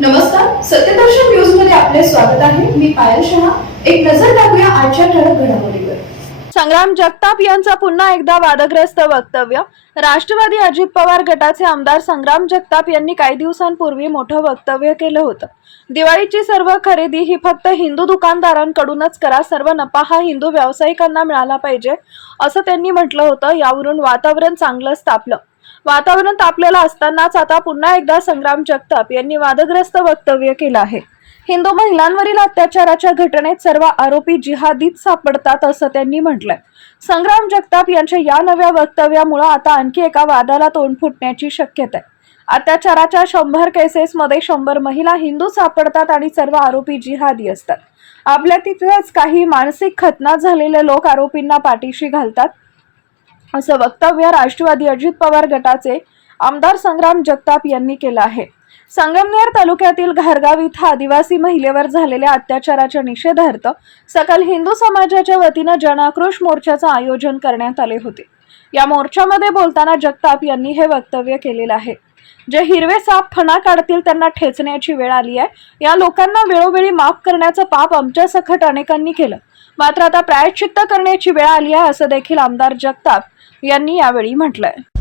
नमस्कार सत्यदर्शन न्यूजमध्ये आपले स्वागत आहे. मी पायल शहा. एक नजर टाकूया आजच्या ठळक घडामोडीवर. संग्राम जगताप यांचा पुन्हा एकदा वादग्रस्त वक्तव्य. राष्ट्रवादी अजित पवार गटाचे आमदार संग्राम जगताप यांनी काही दिवसांपूर्वी मोठं वक्तव्य केलं होतं. दिवाळीची सर्व खरेदी ही फक्त हिंदू दुकानदारांकडूनच करा सर्व नफा हा हिंदू व्यावसायिकांना मिळाला पाहिजे असं त्यांनी म्हटलं होतं. यावरून वातावरण चांगलंच तापलं. वातावरण तापलेलं असतानाच आता पुन्हा एकदा संग्राम जगताप यांनी वादग्रस्त वक्तव्य केलं आहे. हिंदू महिलांवरील अत्याचाराच्या घटनेत सर्व आरोपी जिहादीत सापडतात असं त्यांनी म्हटलंय. संग्राम जगताप यांच्या या नव्या वक्तव्यामुळे आता आणखी एका वादाला तोंड फुटण्याची शक्यता आहे. अत्याचाराच्या शंभर केसेसमध्ये शंभर महिला हिंदू सापडतात आणि सर्व आरोपी जिहादी असतात. आपल्या तिथेच काही मानसिक खतना झालेले लोक आरोपींना पाठीशी घालतात. असं वक्तव्य राष्ट्रवादी अजित पवार गटाचे आमदार संग्राम जगताप यांनी केलं आहे. संगमनेर तालुक्यातील घारगाव इथं आदिवासी महिलेवर झालेल्या अत्याचाराच्या निषेधार्थ सकल हिंदू समाजाच्या वतीनं जनाक्रोश मोर्चाचं आयोजन करण्यात आले होते. या मोर्चामध्ये बोलताना जगताप यांनी हे वक्तव्य केलेलं आहे. जे हिरवे साप फणा काढतील त्यांना ठेचण्याची वेळ आली आहे. या लोकांना वेळोवेळी माफ करण्याचं पाप आमच्या सखट अनेकांनी केलं. मात्र आता प्रायश्चित्त करण्याची वेळ आली आहे असं देखील आमदार जगताप यांनी यावेळी म्हटलंय.